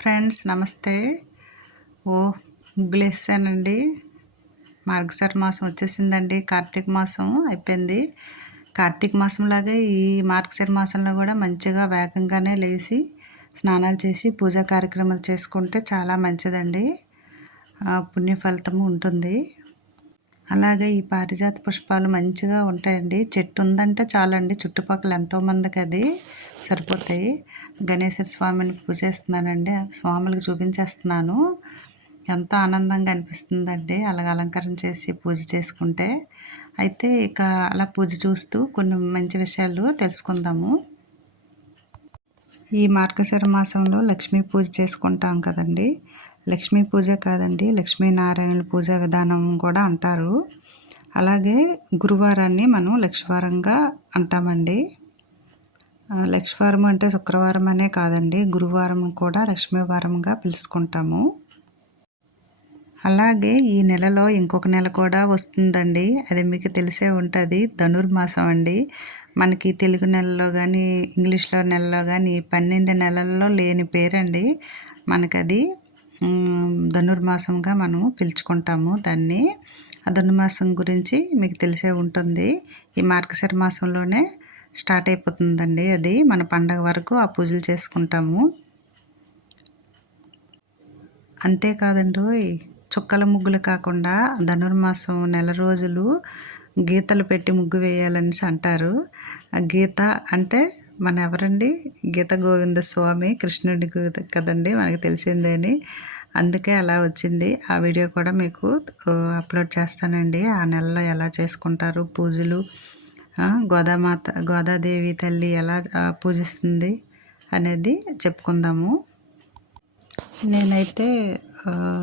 Friends నమస్తే. ఓ ముగ్గులేసానండి మార్గశర మాసం వచ్చేసిందండి. కార్తీక మాసం అయిపోయింది. కార్తీక మాసంలాగే ఈ మార్గశర మాసంలో కూడా మంచిగా వేగంగానే లేచి స్నానాలు చేసి పూజా కార్యక్రమాలు చేసుకుంటే చాలా మంచిదండి. పుణ్య ఫలితము ఉంటుంది. అలాగే ఈ పారిజాత పుష్పాలు మంచిగా ఉంటాయండి. చెట్టు ఉందంటే చాలండి. చుట్టుపక్కల ఎంతోమందికి అది సరిపోతాయి. గణేశ్వర స్వామిని పూజేస్తున్నానండి. స్వాములకు చూపించేస్తున్నాను. ఎంతో ఆనందంగా అనిపిస్తుందండి. అలాగ అలంకరణ చేసి పూజ చేసుకుంటే. అయితే ఇక అలా పూజ చూస్తూ కొన్ని మంచి విషయాలు తెలుసుకుందాము. ఈ మార్గశిర మాసంలో లక్ష్మీ పూజ చేసుకుంటాం కదండి. లక్ష్మీ పూజ కాదండి లక్ష్మీనారాయణుల పూజ విధానం కూడా అంటారు. అలాగే గురువారాన్ని మనం లక్షవారంగా అంటామండి. లక్ష్మీవారం అంటే శుక్రవారం అనే కాదండి గురువారం కూడా లక్ష్మీవారంగా పిలుచుకుంటాము. అలాగే ఈ నెలలో ఇంకొక నెల కూడా వస్తుందండి అది మీకు తెలిసే ఉంటుంది ధనుర్మాసం అండి. మనకి తెలుగు నెలలో కానీ ఇంగ్లీష్లో నెలలో కానీ పన్నెండు నెలల్లో లేని పేరండి. మనకది ధనుర్మాసంగా మనము పిలుచుకుంటాము దాన్ని. ఆ ధనుర్మాసం గురించి మీకు తెలిసే ఉంటుంది. ఈ మార్గశిర మాసంలోనే స్టార్ట్ అయిపోతుందండి అది. మన పండగ వరకు ఆ పూజలు చేసుకుంటాము. అంతేకాదండి చుక్కల ముగ్గులు కాకుండా ధనుర్మాసం నెల రోజులు గీతలు పెట్టి ముగ్గు వేయాలని అంటారు. ఆ గీత అంటే మన ఎవరండి గీత గోవింద స్వామి కృష్ణుడి కదండి మనకి తెలిసిందేని అందుకే అలా వచ్చింది. ఆ వీడియో కూడా మీకు అప్లోడ్ చేస్తానండి. ఆ నెలలో ఎలా చేసుకుంటారు పూజలు గోదామాత గోదాదేవి తల్లి ఎలా పూజిస్తుంది అనేది చెప్పుకుందాము. నేనైతే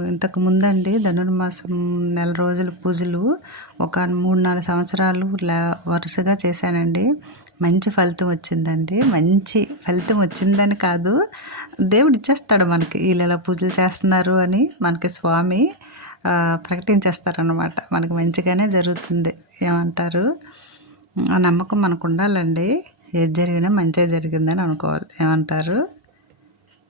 ఇంతకు ముందండి ధనుర్మాసం నెల రోజుల పూజలు. ఒక మూడు నాలుగు సంవత్సరాలు వరుసగా చేశానండి. మంచి ఫలితం వచ్చిందండి. మంచి ఫలితం వచ్చిందని కాదు దేవుడు ఇచ్చేస్తాడు మనకి. వీళ్ళు పూజలు చేస్తున్నారు అని మనకి స్వామి ప్రకటించేస్తారనమాట మనకి మంచిగానే జరుగుతుంది. ఏమంటారు? ఆ నమ్మకం మనకు ఉండాలండి. ఏది జరిగినా మంచిగా జరిగిందని అనుకోవాలి. ఏమంటారు?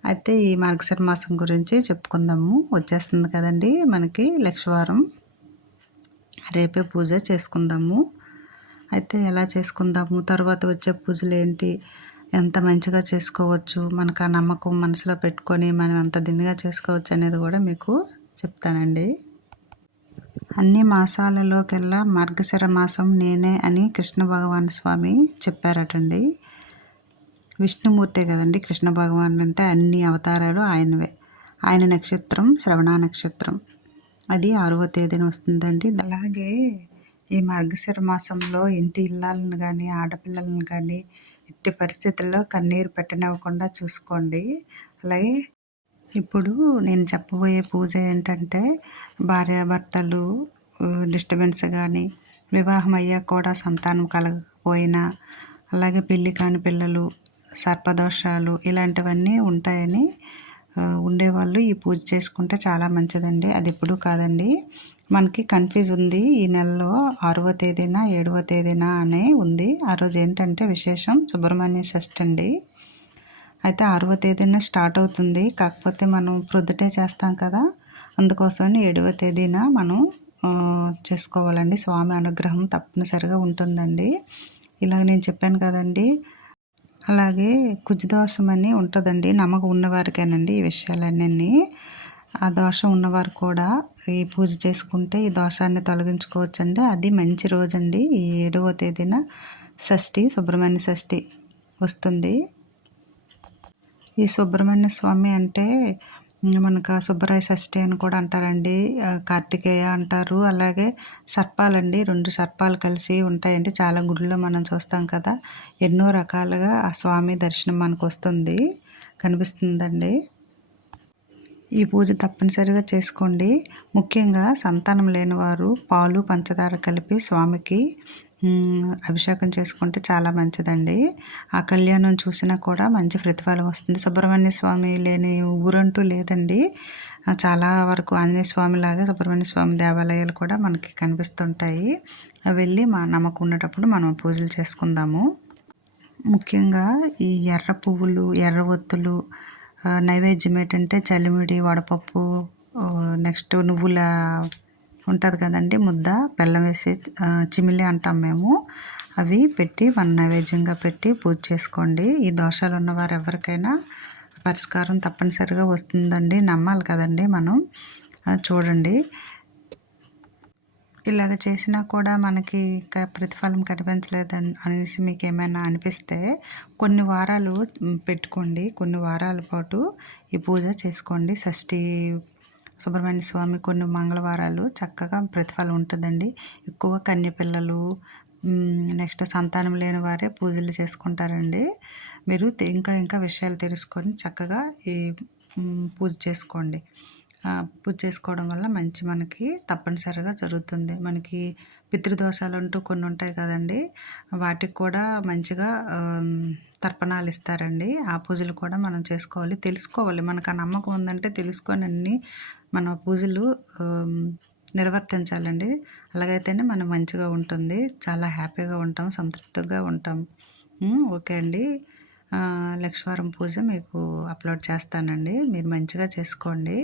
అయితే ఈ మార్గశిర మాసం గురించి చెప్పుకుందాము. వచ్చేస్తుంది కదండి మనకి లక్షవారం. రేపే పూజ చేసుకుందాము. అయితే ఎలా చేసుకుందాము? తర్వాత వచ్చే పూజలు ఏంటి ఎంత మంచిగా చేసుకోవచ్చు? మనకు ఆ నమ్మకం మనసులో పెట్టుకొని మనం ఎంత దిన్నుగా చేసుకోవచ్చు అనేది కూడా మీకు చెప్తానండి. అన్ని మాసాలలోకెల్లా మార్గశిర మాసం నేనే అని కృష్ణ భగవాన్ స్వామి చెప్పారటండి. విష్ణుమూర్తే కదండి కృష్ణ భగవాన్ అంటే అన్ని అవతారాలు ఆయనవే. ఆయన నక్షత్రం శ్రవణ నక్షత్రం. అది ఆరవ తేదీన వస్తుందండి. అలాగే ఈ మార్గశిర మాసంలో ఇంటి ఇళ్ళాలను కానీ ఆడపిల్లలను కానీ ఎట్టి పరిస్థితుల్లో కన్నీరు పెట్టనివ్వకుండా చూసుకోండి. అలాగే ఇప్పుడు నేను చెప్పబోయే పూజ ఏంటంటే భార్యాభర్తలు డిస్టర్బెన్స్ కానీ వివాహం అయ్యాక కూడా సంతానం కలగకపోయినా అలాగే పెళ్ళి కాని పిల్లలు సర్పదోషాలు ఇలాంటివన్నీ ఉంటాయని ఉండేవాళ్ళు ఈ పూజ చేసుకుంటే చాలా మంచిదండి. అది ఎప్పుడు కాదండి. మనకి కన్ఫ్యూజ్ ఉంది ఈ నెలలో ఆరవ తేదీన ఏడవ తేదీన అనే ఉంది. ఆ రోజు ఏంటంటే విశేషం సుబ్రహ్మణ్య షష్ఠి అండి అయితే ఆరవ తేదీన స్టార్ట్ అవుతుంది. కాకపోతే మనం ప్రొద్దుటే చేస్తాం కదా. అందుకోసమని ఏడవ తేదీన మనం చేసుకోవాలండి. స్వామి అనుగ్రహం తప్పనిసరిగా ఉంటుందండి. ఇలాగ నేను చెప్పాను కదండి అలాగే కుజదోషం అని ఉంటుందండి. నమ్మకం ఉన్నవారికేనండి ఈ విషయాలన్నీ ఆ దోషం ఉన్నవారు కూడా ఈ పూజ చేసుకుంటే ఈ దోషాన్ని తొలగించుకోవచ్చండి. అది మంచి రోజండి. ఈ ఏడవ తేదీన షష్ఠి సుబ్రహ్మణ్య షష్ఠి వస్తుంది. ఈ సుబ్రహ్మణ్య స్వామి అంటే మనకు సుబ్బరాయ షష్ఠి అని కూడా అంటారండి. కార్తికేయ అంటారు. అలాగే సర్పాలండి. రెండు సర్పాలు కలిసి ఉంటాయండి. చాలా గుడిలో మనం చూస్తాం కదా. ఎన్నో రకాలుగా ఆ స్వామి దర్శనం మనకు వస్తుంది. కనిపిస్తుందండి. ఈ పూజ తప్పనిసరిగా చేసుకోండి. ముఖ్యంగా సంతానం లేని వారు పాలు పంచదార కలిపి స్వామికి అభిషేకం చేసుకుంటే చాలా మంచిదండి. ఆ కళ్యాణం చూసినా కూడా మంచి ప్రతిఫలం వస్తుంది. సుబ్రహ్మణ్య స్వామి లేని ఊరంటూ లేదండి. చాలా వరకు ఆంజనేయ స్వామి లాగా సుబ్రహ్మణ్య స్వామి దేవాలయాలు కూడా మనకి కనిపిస్తుంటాయి. వెళ్ళి మా నమ్మకం ఉండేటప్పుడు మనం పూజలు చేసుకుందాము. ముఖ్యంగా ఈ ఎర్ర పువ్వులు ఎర్ర ఒత్తులు నైవేద్యం ఏంటంటే చలిమిడి వడపప్పు నెక్స్ట్ నువ్వుల ఉంటుంది కదండి ముద్ద. బెల్లం వేసి చిమిలి అంటాం మేము. అవి పెట్టి మన నైవేద్యంగా పెట్టి పూజ చేసుకోండి. ఈ దోషాలు ఉన్నవారు ఎవరికైనా పరిష్కారం తప్పనిసరిగా వస్తుందండి. నమ్మాలి కదండి మనం. చూడండి. ఇలాగ చేసినా కూడా మనకి ప్రతిఫలం కనిపించలేదని అనేసి మీకు ఏమైనా అనిపిస్తే కొన్ని వారాలు పెట్టుకోండి. కొన్ని వారాల పాటు ఈ పూజ చేసుకోండి. షష్ఠీ సుబ్రహ్మణ్య స్వామి కొన్ని మంగళవారాలు చక్కగా ప్రతిఫలం ఉంటుందండి. ఎక్కువ కన్యపిల్లలు నెక్స్ట్ సంతానం లేని వారే పూజలు చేసుకుంటారండి. మీరు ఇంకా ఇంకా విషయాలు తెలుసుకొని చక్కగా ఈ పూజ చేసుకోండి. పూజ చేసుకోవడం వల్ల మంచి మనకి తప్పనిసరిగా జరుగుతుంది. మనకి పితృదోషాలు అంటూ కొన్ని ఉంటాయి కదండి. వాటికి కూడా మంచిగా తర్పణాలు ఇస్తారండి. ఆ పూజలు కూడా మనం చేసుకోవాలి. తెలుసుకోవాలి. మనకు ఆ నమ్మకం ఉందంటే తెలుసుకొని అన్ని మన పూజలు నిర్వర్తించాలండి. అలాగైతేనే మనం మంచిగా ఉంటుంది. చాలా హ్యాపీగా ఉంటాం సంతృప్తిగా ఉంటాం. ఓకే అండి. లక్ష్మీవారం పూజ మీకు అప్లోడ్ చేస్తానండి. మీరు మంచిగా చేసుకోండి.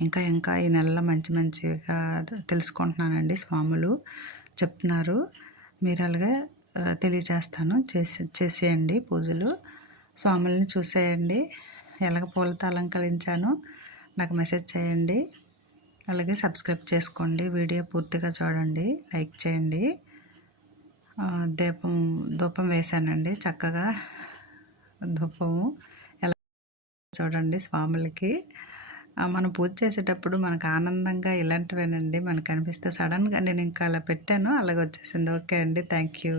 ఇంకా ఇంకా ఈ నెలలో మంచి మంచిగా తెలుసుకుంటున్నానండి స్వాములు చెప్తున్నారు. మీరు అలాగే తెలియజేస్తాను. చేసి చేసేయండి పూజలు. స్వాముల్ని చూసేయండి. ఎలాగ పూలతో అలంకరించానో. నాకు మెసేజ్ చేయండి. అలాగే సబ్స్క్రైబ్ చేసుకోండి. వీడియో పూర్తిగా చూడండి. లైక్ చేయండి. దీపం ధూపం వేశానండి. చక్కగా ధూపము ఎలా చూడండి స్వాములకి. మనం పూజ చేసేటప్పుడు మనకు ఆనందంగా ఇలాంటివేనండి. మనకు అనిపిస్తే సడన్గా నేను ఇంకా అలా పెట్టాను. అలాగ వచ్చేసింది ఓకే అండి. Thank you.